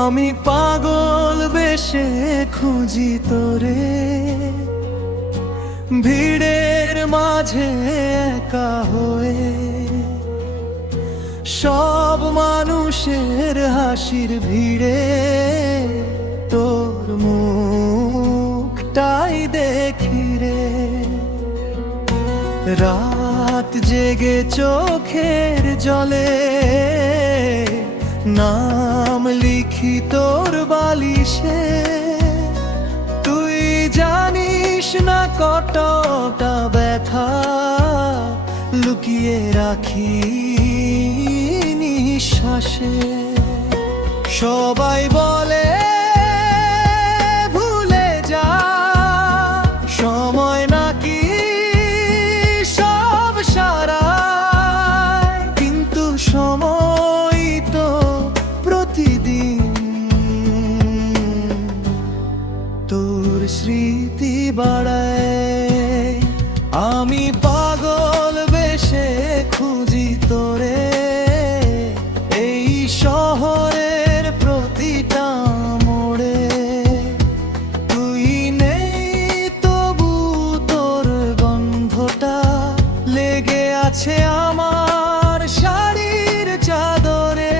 আমি পাগল বেশে খুঁজি তোরে, ভিড়ের মাঝে একা হয়ে। সব মানুষের হাসির ভিড়ে তোর মুখটাই দেখি রে। রাত জেগে চোখের জলে নাম লিখি তোর বালিশে। তুই জানিস না কতটা ব্যথা লুকিয়ে রাখি নিঃশ্বাসে। সবাই বলে ভুলে যা, সময় নাকি সব সারায়, কিন্তু সময় তো প্রতিদিন তোর স্মৃতি বাড়ায়। আমি পাগল বেশে খুঁজি তোরে, এই শহরের প্রতিটা মোড়ে। তুই নেই তবু তোর গন্ধটা লেগে আছে আমার শাড়ির চাদরে।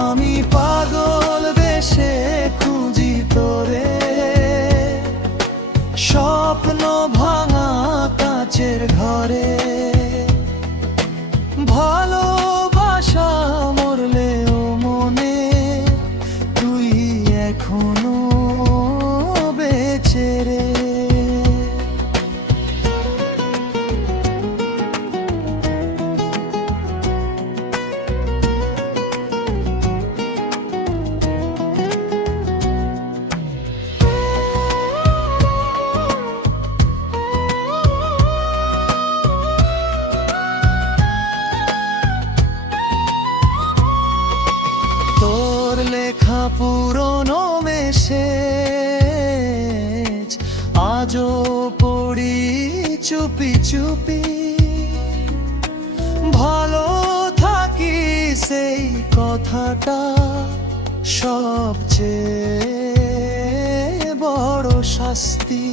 আমি পাগল বেশে খুঁজি তোরে, স্বপ্ন ভাঙা কাচের ঘরে। ভালোবাসা মরলেও মনে তুই এখনো বেঁচে রে। তোর লেখা পুরনো মেসেজ আজও পড়ি চুপি চুপি। ভালো থাকি সেই কথাটা সবচেয়ে বড় শাস্তি।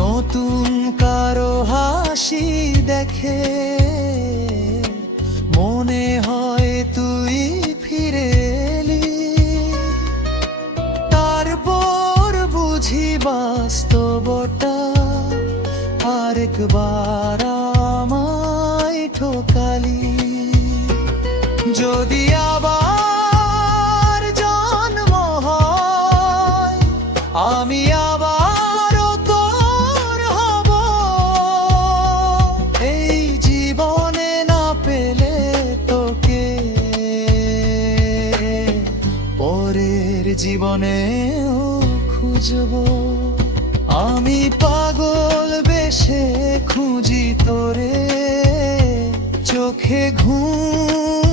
নতুন কারো হাসি দেখে মনে হয় তুই ফিরে এলি। তারপর বুঝি বাস্তবতা আরেকবার আমায় ঠকালি। যদি আবার জন্ম হয় আমি আবারও তোর হব। এই জীবনে না পেলে তোকে পরের জীবনেও খুঁজবো। আমি পাগল বেশে খুঁজি তোরে, চোখে ঘুম